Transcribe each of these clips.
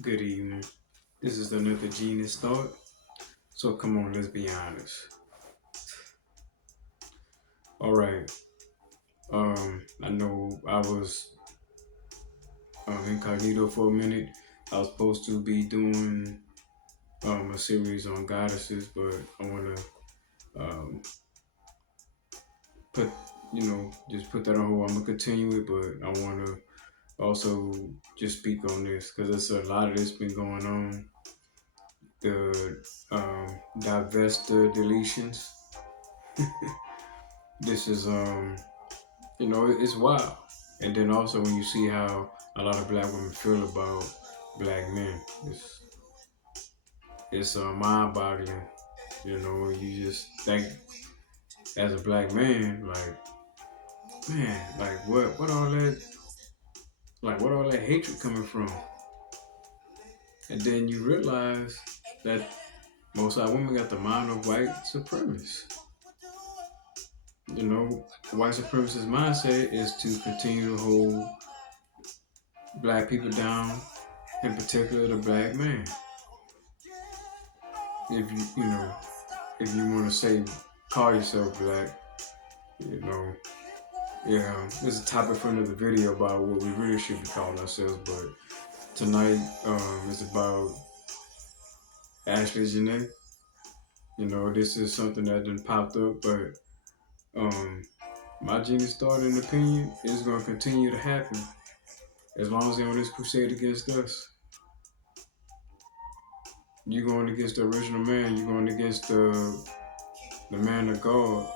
Good evening. This is another genius thought. So come on, let's be honest. All right. I know I was incognito for a minute. I was supposed to be doing a series on goddesses, but I want to put just put that on hold. I'm gonna continue it, but I want to also just speak on this because there's a lot of this been going on. The divester deletions. This is it's wild. And then also when you see how a lot of black women feel about black men, it's mind-boggling. You just think as a black man, man, what all that hatred coming from? And then you realize that most of our women got the mind of white supremacists. White supremacist mindset is to continue to hold black people down, in particular the black man. If if you want to say call yourself black, you know, yeah, there's a topic for another video about what we really should be calling ourselves. But tonight is about Ashley Janae. This is something that didn't popped up, but my genius thought and opinion is going to continue to happen as long as they're on this crusade against us. You're going against the original man. You're going against the man of God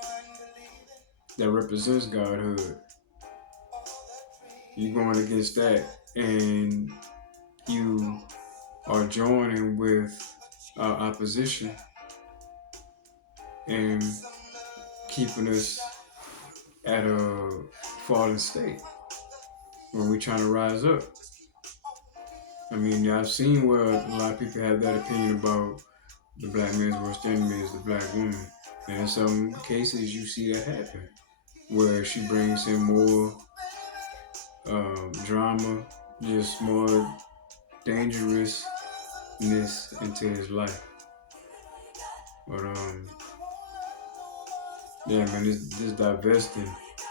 that represents Godhood. You're going against that, and you are joining with our opposition and keeping us at a fallen state when we're trying to rise up. I mean, I've seen where a lot of people have that opinion about the black man's worst enemy is the black woman. And in some cases, you see that happen, where she brings in more drama, just more dangerousness into his life. But yeah, man, this divesting,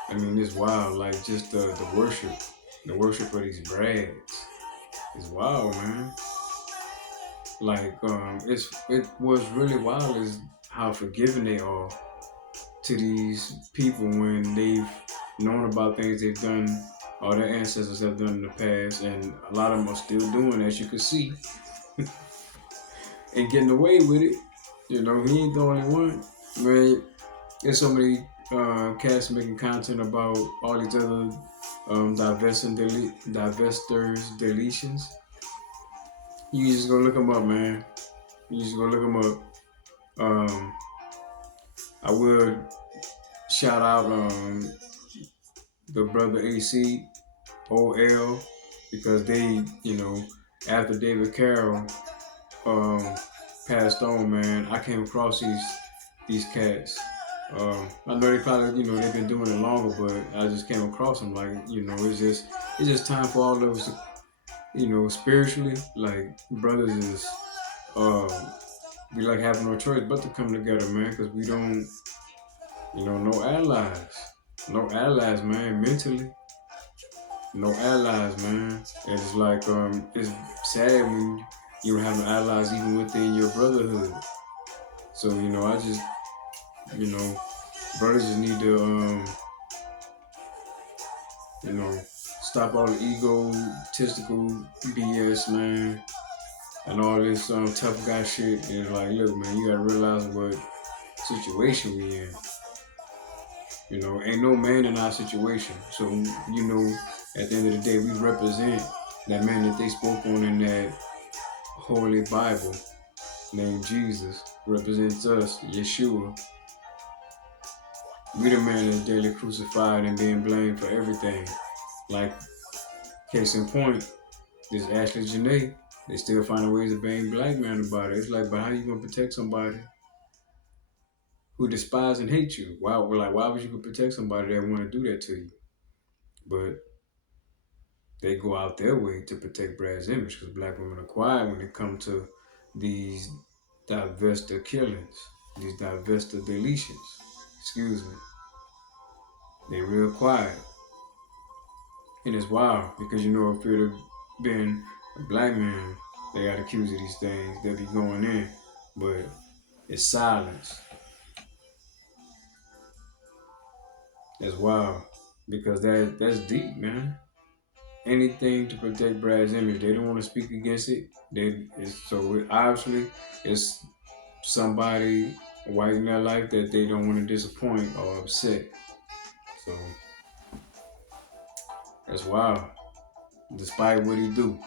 I mean, it's wild. Like just the worship of these brads is wild, man. Like it was really wild is how forgiving they are to these people when they've known about things they've done or their ancestors have done in the past, and a lot of them are still doing, as you can see, and getting away with it. He ain't the only one. Man, there's so many cats making content about all these other divestors, deletions. You just go look them up, man. You just go look them up. I would shout out the brother AC, OL, because they, after David Carroll um, passed on, man, I came across these cats. I know they probably, they've been doing it longer, but I just came across them. Like, it's just time for all of us to, spiritually, like brothers is, we like having no choice but to come together, man, because we don't, no allies, man, mentally, no allies, man. And it's like, it's sad when you don't have no allies even within your brotherhood. So, I just, you know, brothers just need to, stop all the egotistical BS, man, and all this tough guy shit. And it's like, look, man, you gotta realize what situation we in. Ain't no man in our situation. So, at the end of the day, we represent that man that they spoke on in that Holy Bible named Jesus, represents us, Yeshua. We the man that's daily crucified and being blamed for everything. Like, case in point, this Ashley Janae, they still finding ways of being black man about it. It's like, but how you gonna protect somebody who despise and hate you? Why would you protect somebody that want to do that to you? But they go out their way to protect Brad's image because black women are quiet when it comes to these divesta killings, these divesta deletions. Excuse me. They real quiet. And it's wild because if it had been a black man they got accused of these things, they'll be going in. But it's silence. That's wild. Because that's deep, man. Anything to protect Brad's image. They don't want to speak against it. Obviously it's somebody white in their life that they don't want to disappoint or upset. So that's wild. Despite what he do,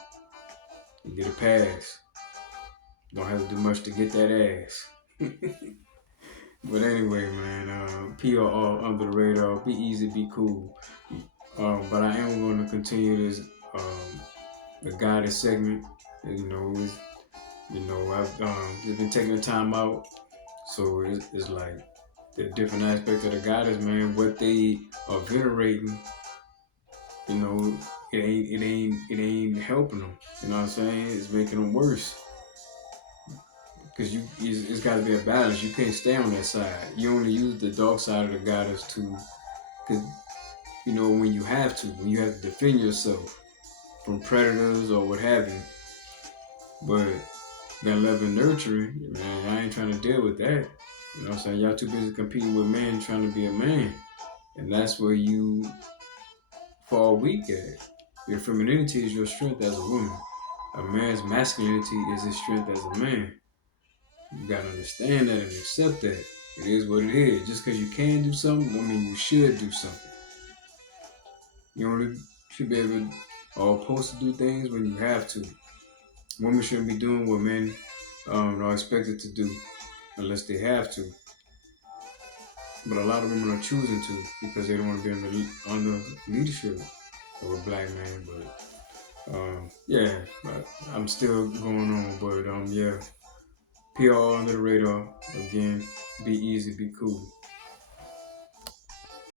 he get a pass. Don't have to do much to get that ass. But anyway, man, PRR under the radar. Be easy, be cool. But I am going to continue this the goddess segment. I've just been taking the time out, so it's like the different aspects of the goddess, man. What they are venerating, it ain't helping them. You know what I'm saying? It's making them worse. Because it's got to be a balance. You can't stay on that side. You only use the dark side of the goddess because when you have to defend yourself from predators or what have you. But that love and nurturing, man, I ain't trying to deal with that. You know what I'm saying? Y'all too busy competing with men trying to be a man. And that's where you fall weak at. Your femininity is your strength as a woman. A man's masculinity is his strength as a man. You gotta understand that and accept that. It is what it is. Just because you can do something, don't mean you should do something. You only should be able or supposed to do things when you have to. Women shouldn't be doing what men are expected to do unless they have to. But a lot of women are choosing to because they don't want to be under leadership of a black man. But I'm still going on. But PR under the radar. Again, be easy, be cool.